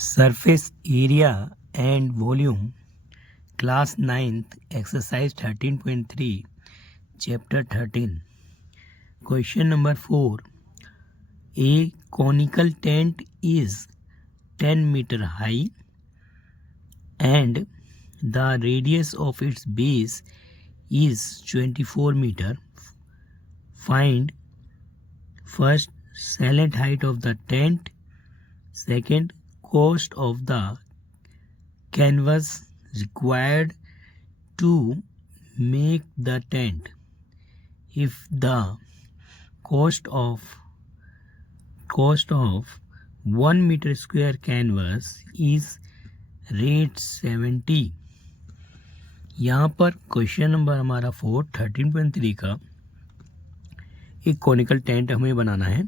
Surface area and volume, class 9th, exercise 13.3, chapter 13. Question number 4. A conical tent is 10 meter high and the radius of its base is 24 meter. Find first salient height of the tent, second cost of the canvas required to make the tent. If the cost of 1 meter square canvas is rate 70. यहाँ पर question number हमारा 13.3 का एक conical tent हमें बनाना है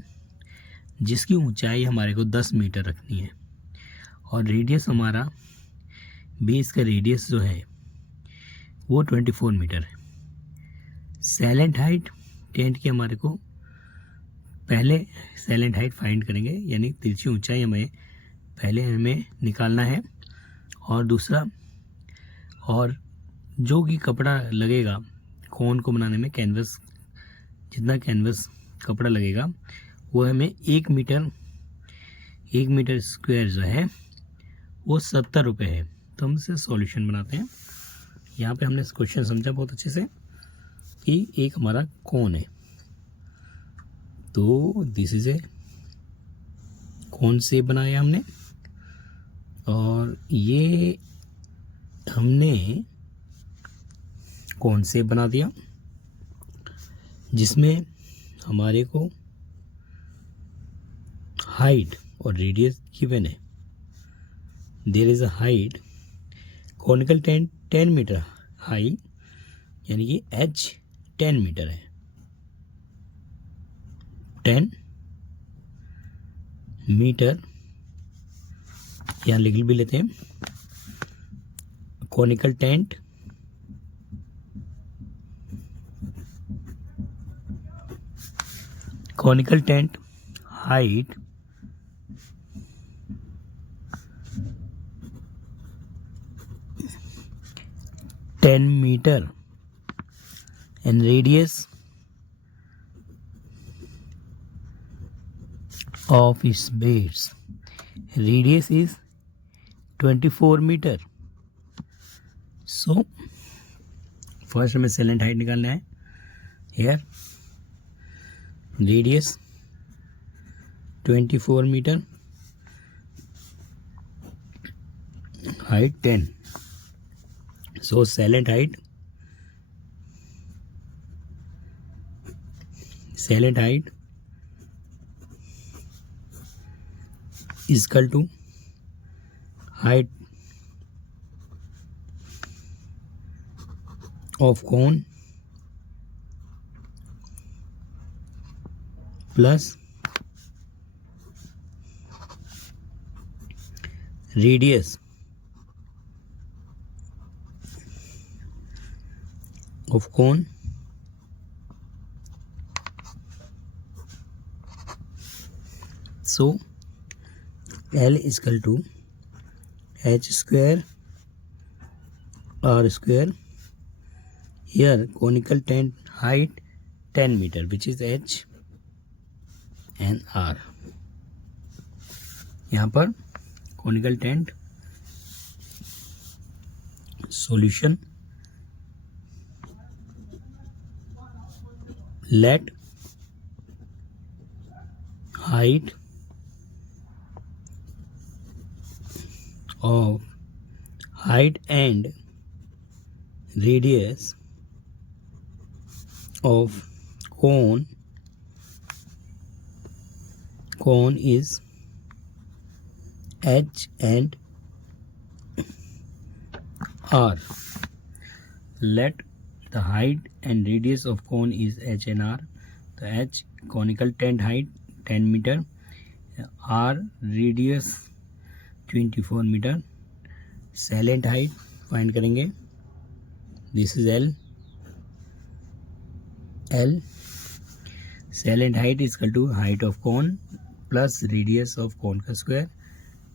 जिसकी ऊंचाई हमारे को 10 मीटर रखनी है और रेडियस हमारा बेस का रेडियस जो है वो 24 मीटर है। सैलेंट हाइट टेंट की हमारे को पहले सैलेंट हाइट फाइंड करेंगे, यानी तिरछी ऊंचाई हमें निकालना है। और दूसरा, और जो कि कपड़ा लगेगा कोन को बनाने में, कैनवस जितना कैनवस कपड़ा लगेगा वो हमें 1 मीटर स्क्वायर जो है वो 70 रुपये है। तो हम इसे सॉल्यूशन बनाते हैं। यहाँ पे हमने क्वेश्चन समझा बहुत अच्छे से कि एक हमारा कोन है, तो this is a cone shape बनाया हमने और ये हमने कोन शेप बना दिया जिसमें हमारे को हाइट और रेडियस गिवन है। There is a height conical tent 10 metre high, यानी कि h 10 मीटर है। 10 मीटर यहाँ लिख भी लेते हैं। Conical tent height 10 meter and radius of its base radius is 24 meter. So first हमें सैलेंट हाइट निकालना है। here radius 24 meter, height 10. So salient height is equal to height of cone plus radius of cone so L is equal to h square r square. Here conical tent height 10 meter, which is h and r. यहाँ पर conical tent solution. Let height and radius of cone is h and r. Let the height and radius of cone is h and r. तो h conical tent height 10 metre, r radius 24 metre. Slant height find करेंगे, this is L slant height is equal to height of cone plus radius of cone का square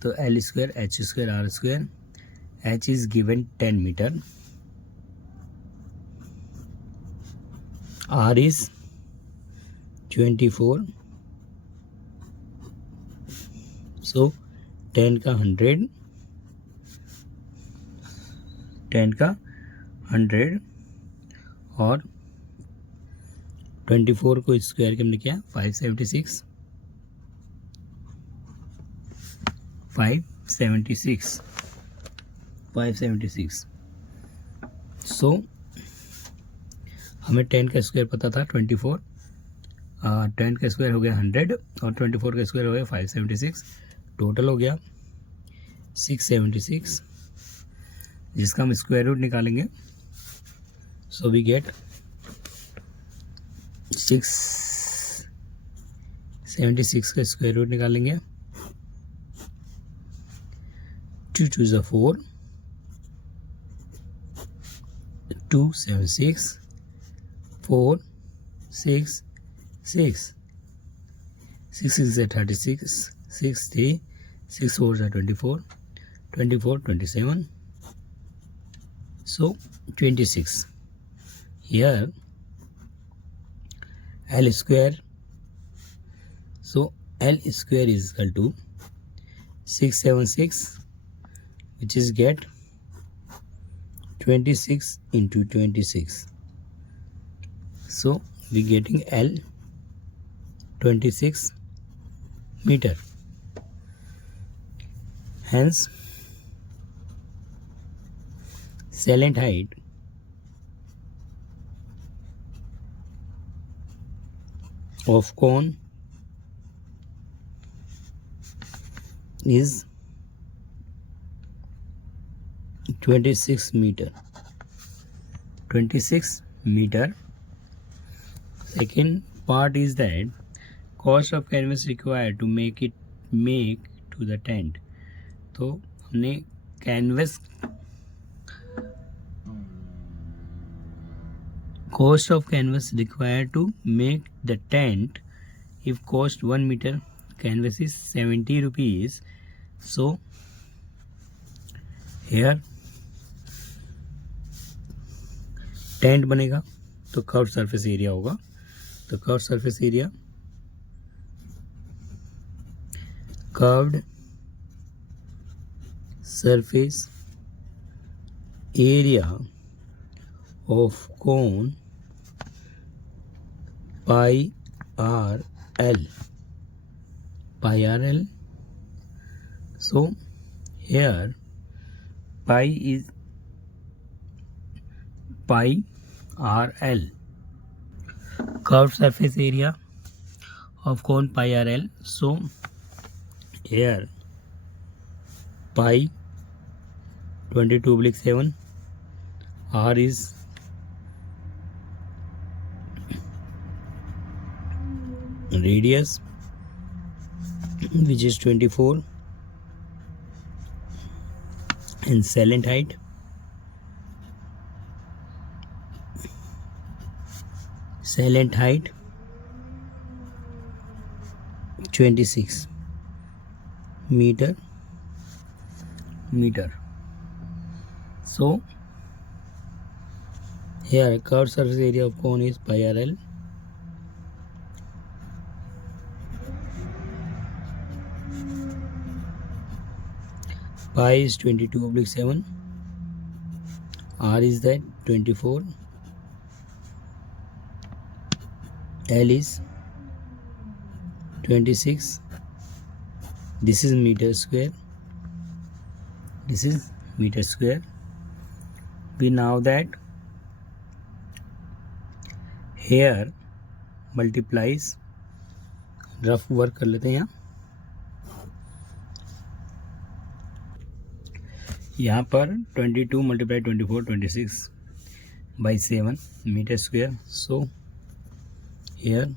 तो L square H square R square, H is given 10 metre, R is 24, so 10 का 100, 10 का 100 और 24 को स्क्वायर के हमने किया 576, 576। सो हमें 10 का स्क्वायर पता था 24, 10 का स्क्वायर हो गया 100 और 24 का स्क्वायर हो गया 576, टोटल हो गया 676, जिसका हम स्क्वायर रूट निकालेंगे। सो वी गेट 676 का स्क्वायर रूट निकालेंगे। 2 2 is 4, 2 7 6, 4 6 6, 6 is 36, 6 3, 6 4 is 24, 24 27, so 26. Here L square, so L square is equal to 676, which is get 26 into 26. So we getting L 26 meter. Hence salient height of cone is 26 meter. 26 meter. Second part is that cost of canvas required to make to the tent. तो हमने canvas cost of canvas required to make the tent, if cost 1 meter canvas is 70 rupees. So here tent बनेगा तो curve surface area होगा, तो curve surface area, curved surface area of cone pi r L, so here pi is pi RL, curved surface area of cone pi RL. So here pi 22/7, R is radius, which is 24, and salient height salient height 26 meter. So here curved surface area of cone is pi RL, pi is 22/7, R is that 24, L is 26, this is meter square, this is meter square. We know that here multiplies, rough work कर लेते हैं यहाँ पर 22 multiply 24 26 by 7 meter square. So here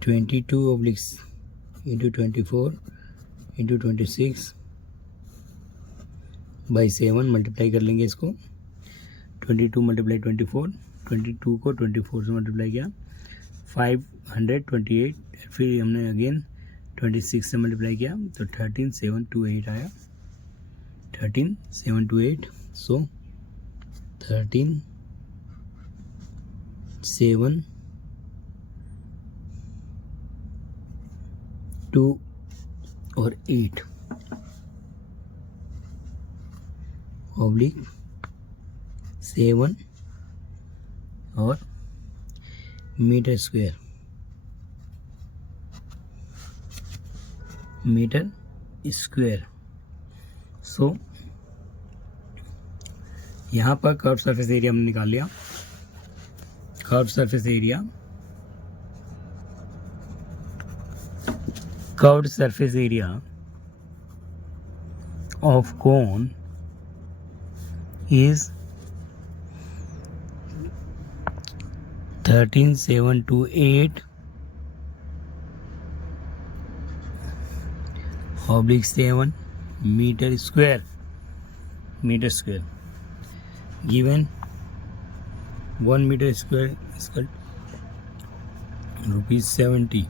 22 into 24 into 26 by 7 मल्टीप्लाई कर लेंगे इसको, 22 multiply 24, 22 को 24 से मल्टीप्लाई किया 528, फिर हमने अगेन 26 से मल्टीप्लाई किया तो 13728 आया, 13728। सो 13728 और 8 ऑब्लिक 7 और मीटर स्क्वायर सो यहाँ पर कर्व सरफेस एरिया हमने निकाल लिया। Curve surface area of cone is 13728 oblique 7 metre square given 1 meter square is rupees 70.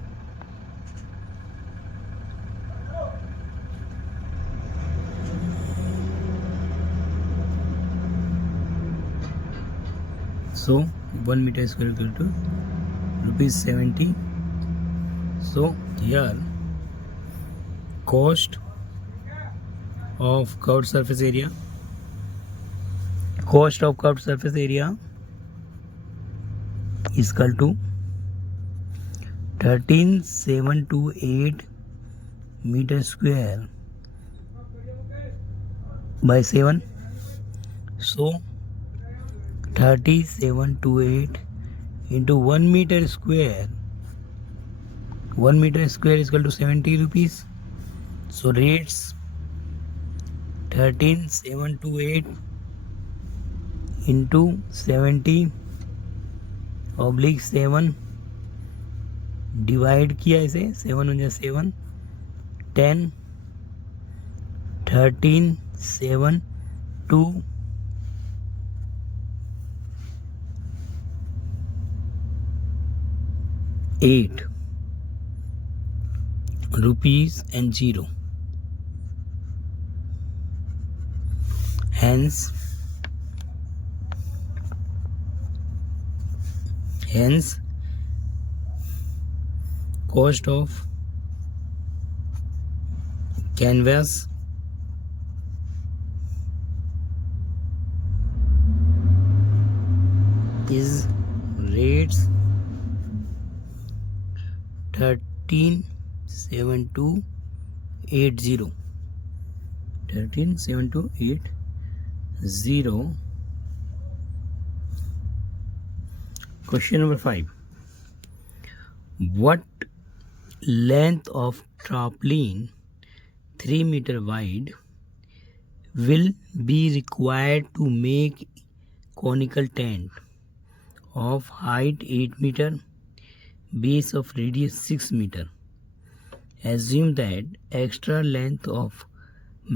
So 1 meter square equal to rupees 70. So here cost of curved surface area is equal to 13728 meter square by 7. So 3728 into 1 meter square is equal to 70 rupees. So rates 13728 into 70 ऑब्लिक 7 डिवाइड किया इसे 7 हो जाए 7 10 13 7 2 8 rupees and 0. Hence cost of canvas is rates 13728 13728 Question number 5. What length of trampoline 3 meter wide will be required to make conical tent of height 8 meter, base of radius 6 meter? Assume that extra length of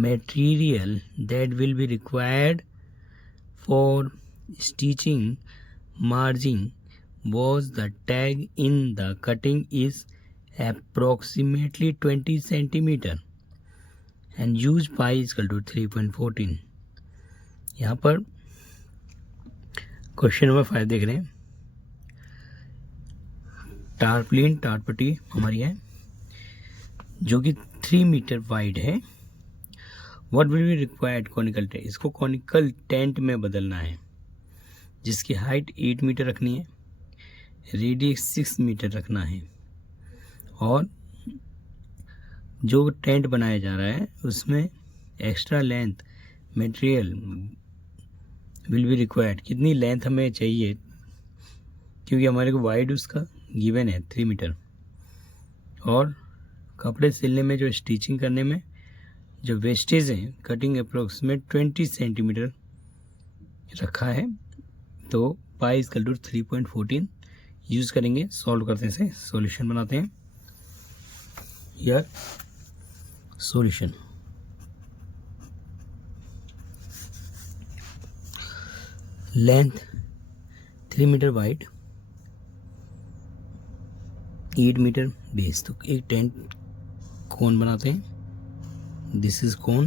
material that will be required for stitching margin was the tag in the cutting is approximately 20 centimeter and use pi is equal to 3.14. यहाँ पर question number 5 देख रहे हैं। टारपटी हमारी है जो कि 3 मीटर वाइड है। What will be required conical tent, इसको कॉनिकल टेंट में बदलना है जिसकी हाइट 8 मीटर रखनी है, रेडियस 6 मीटर रखना है और जो टेंट बनाया जा रहा है उसमें extra length material will be required. कितनी लेंथ हमें चाहिए क्योंकि हमारे को वाइड उसका गिवन है 3 मीटर और कपड़े सिलने में जो स्टिचिंग करने में जो वेस्टेज है कटिंग अप्रोक्सीमेट 20 सेंटीमीटर रखा है। तो pi is equal to 3.14 use करेंगे। सॉल्व करते हैं, सॉल्यूशन बनाते हैं। यार solution length 3 metre wide 8 metre base, तो एक टेंट कोन बनाते हैं. This is cone,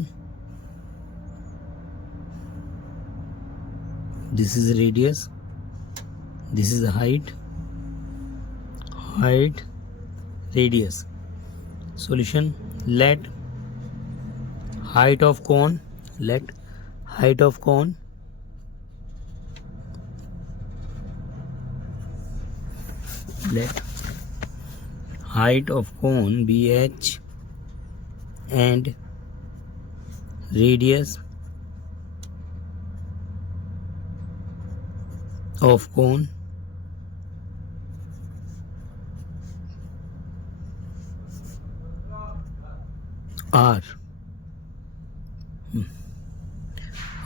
this is radius, this is height, radius. Solution: let height of cone be h and radius of cone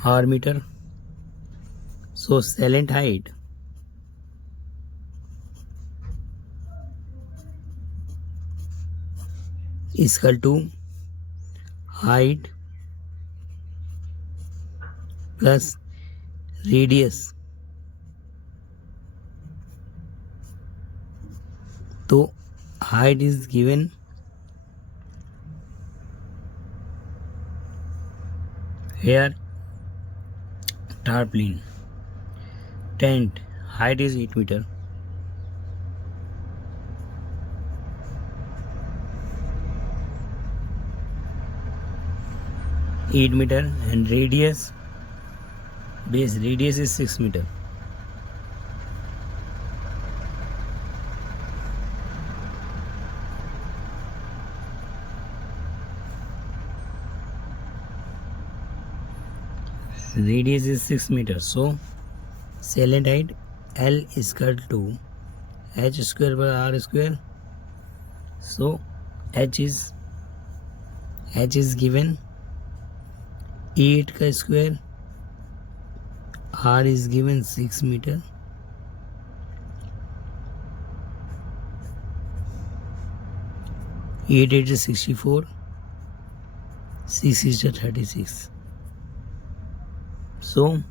r meter. So salient height is equal to height plus radius. तो height is given here, tarpaulin. Tent height is 8 meter. And base radius is 6 meter. Radius is 6 meters. So salient height L is equal to h square by r square. So h is given 8 का square, r is given 6 meter. Eight is 64, 6 is 36. So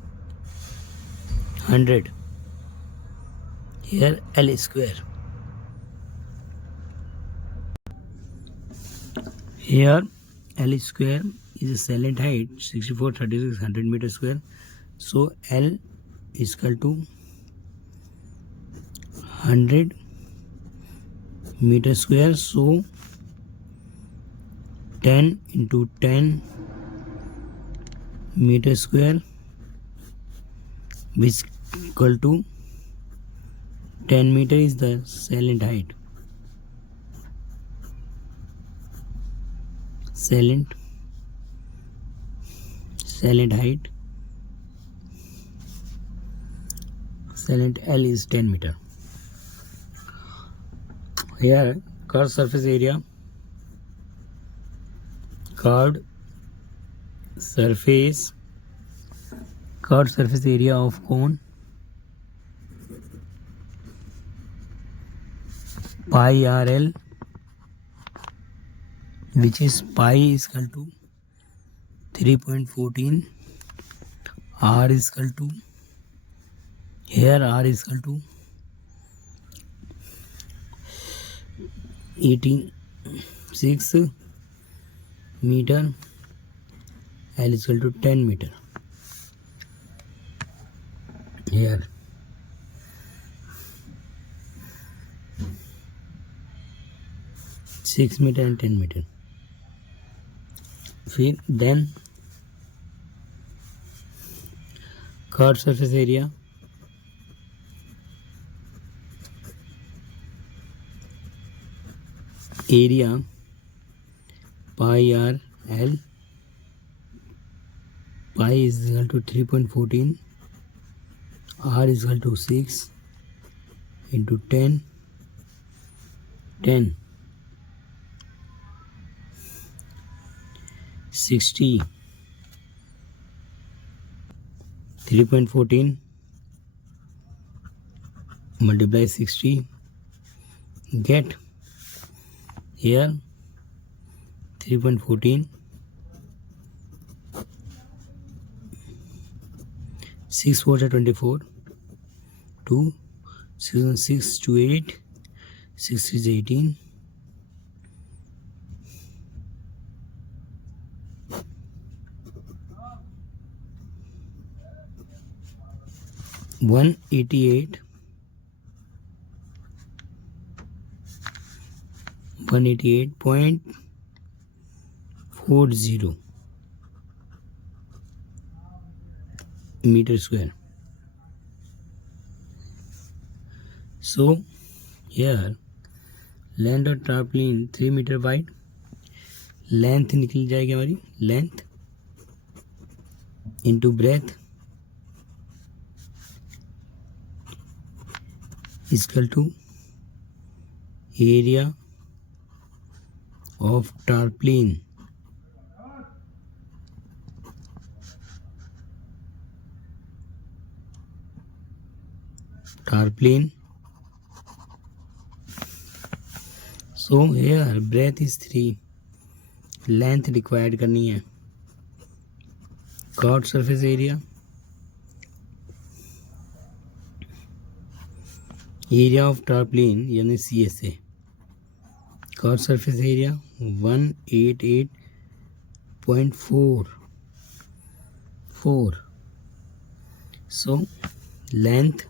100. Here L square. Here L square is a salient height 64, 36, 100 meter square. So L is equal to 100 meter square. So 10 into 10 meter square, which equal to 10 meter is the salient height. Salient height, salient L is 10 meter. Here curved surface area of cone pi RL, which is pi is equal to 3.14, r is equal to, here r is equal to 86 meter, L is equal to 10 meter. Here 6 meter and 10 meter. Then curved surface area pi r L, pi is equal to 3.14, r is equal to 6 into 10, 60, 3.14 multiply 60, get here 3.14, 6 4 24, 2 6 to 8, 6 is 18, 188.40 meter square. So here length of tarpaulin 3 meter wide. Length निकल जाएगी हमारी, length into breadth equal to area of tarpaulin so here breadth is 3, length required करनी है, curved surface area of tarpaulin यानी CSA, curved surface area 188.44. So length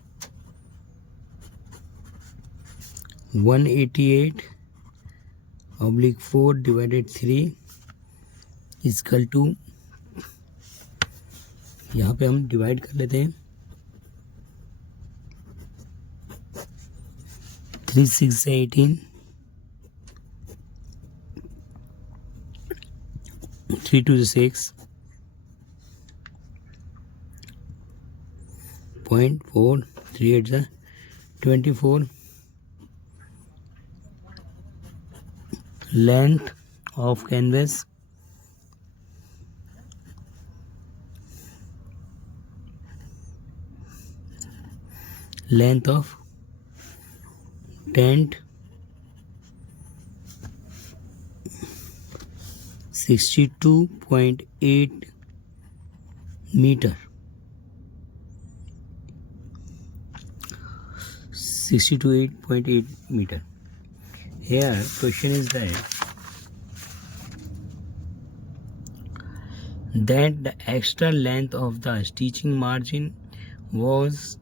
188/4 divided 3 equal to, यहाँ पे हम डिवाइड कर लेते हैं, 3 6 से 18, 3 2 6, 0.4, 3 8 24. Length of canvas length of tent 62.8 meter, 62.8 meter. Here question is that the extra length of the stitching margin was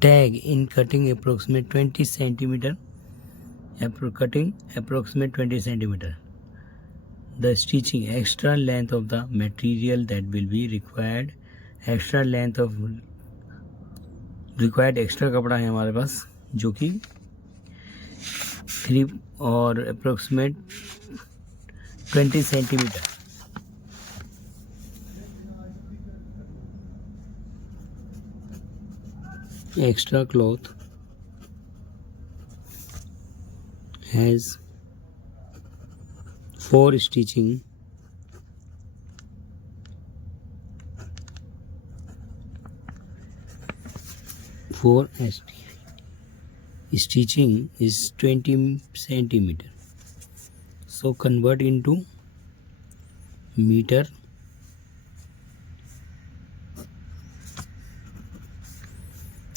tag in cutting approximate 20 centimeter, cutting approximate 20 centimeter. The stitching extra length of the material that will be required, extra length of required extra कपड़ा है हमारे पास जो कि 3 और approximate 20 centimeter. Extra cloth has 4 stitching, stitching is 20 centimeter. So convert into meter.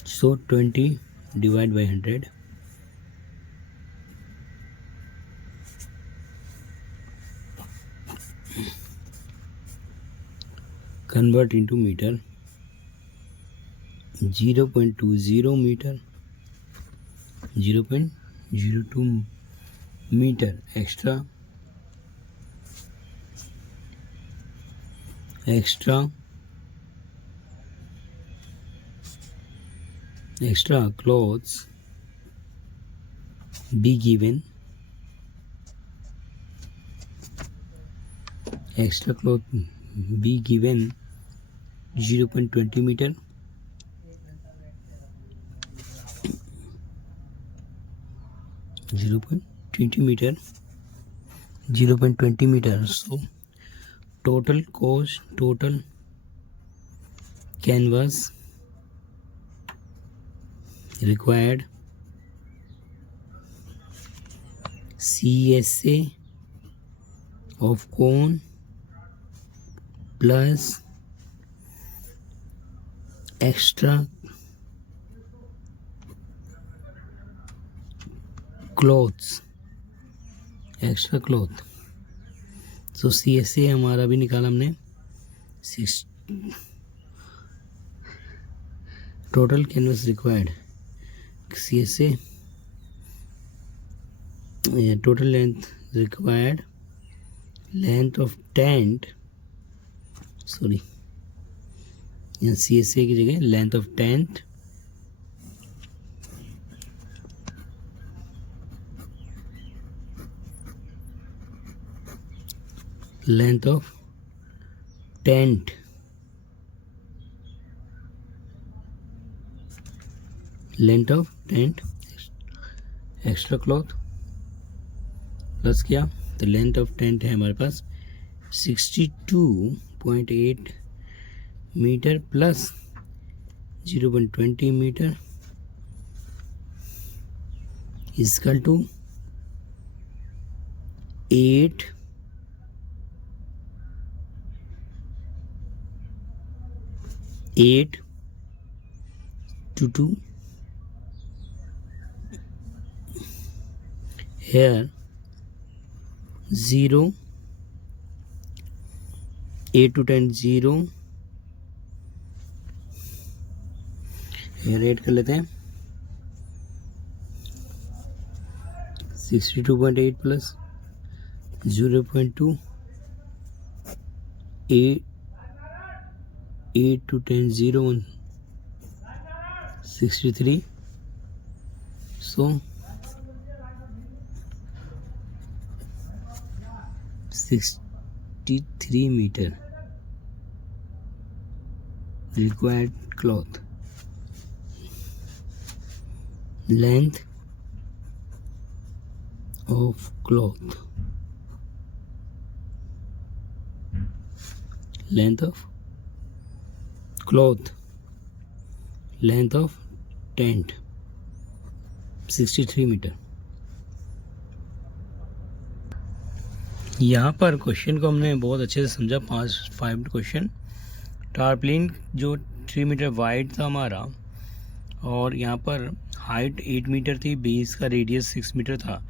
So 20 divided by 100. Convert into meter. 0.20 meter, 0.02 meter extra clothes be given, extra cloth be given 0.20 meter, 0.20 meter, 0.20 meter. So total cost, total canvas required, CSA of cone plus extra cloth. So CSA हमारा भी निकाला हमने 6 total canvas required CSA total length required length of tent sorry यहाँ CSA की जगह length of tent length of tent extra cloth plus क्या तो length of tent है हमारे पास 62.8 metre plus 0.20 metre equal to 8 to 2 here 0 8 to 10 0 here 8 कर लेते हैं 62.8 प्लस 0.2 8 to 10 0 1 63 so 63 meter required cloth length of cloth length of tent 63 metre. यहाँ पर क्वेश्चन को हमने बहुत अच्छे से समझा 5 क्वेश्चन। टारप्लिन जो 3 मीटर वाइड था हमारा और यहाँ पर हाइट 8 मीटर थी, बेस का रेडियस 6 मीटर था,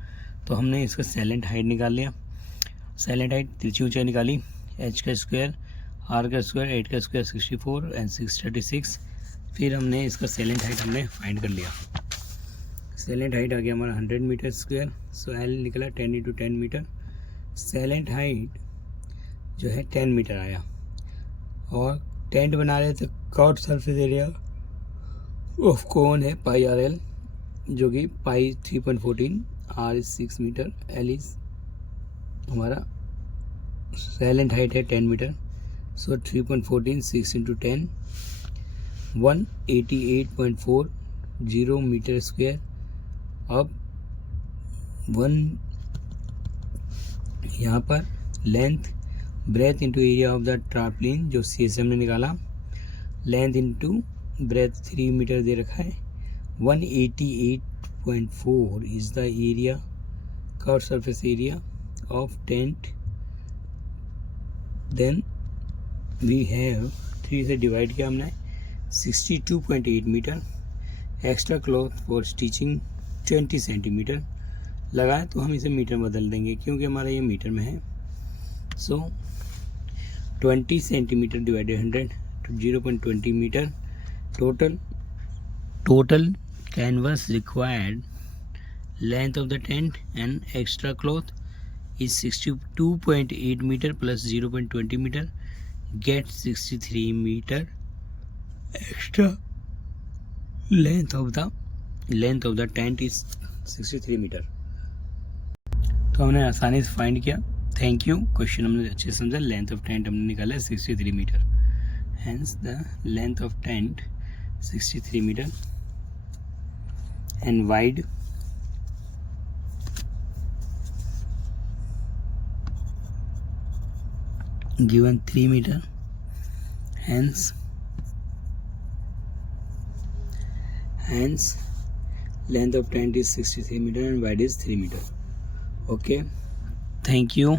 तो हमने इसका सैलेंट हाइट निकाल लिया। सैलेंट हाइट तिरछी ऊंचाई निकाली, h का स्क्वायर r का स्क्वायर 8 का स्क्वायर 64 एंड 636। फिर हमने इसका सैलेंट हाइट हमने फाइंड कर लिया। सैलेंट हाइट आ गया हमारा 100 मीटर स्क्वायर, सो एल निकला 10 × 10 मीटर। सैलेंट हाइट जो है 10 मीटर आया और टेंट बना रहे थे। Curved surface area of cone है पाई आर एल जो कि पाई 3.14, r इज 6 मीटर, l इज हमारा सैलेंट हाइट है 10 मीटर। सो 3.14 6 × 10 188.40 मीटर स्क्वायर। अब 1 यहाँ पर length breadth into area of the tarpaulin जो CSM ने निकाला, लेंथ इंटू ब्रेथ 3 मीटर दे रखा है। 188.4 is the area curve surface area of tent. Then we have 3 से डिवाइड किया हमने 62.8 metre. Extra cloth for stitching 20 centimetre लगाए, तो हम इसे मीटर में बदल देंगे क्योंकि हमारा ये मीटर में है। So 20 centimetre divided 100 to 0.20 metre. Total canvas required length of the tent and extra cloth is 62.8 metre plus 0.20 metre get 63 metre extra. Length of the tent is 63 metre. तो हमने आसानी से फाइंड किया। Thank you. क्वेश्चन हमने अच्छे से समझा। Length of tent हमने निकाला है 63 metre, hence the length of tent 63 metre and wide given 3 meter, hence length of tent is 63 meter and wide is 3 meter. Okay, thank you.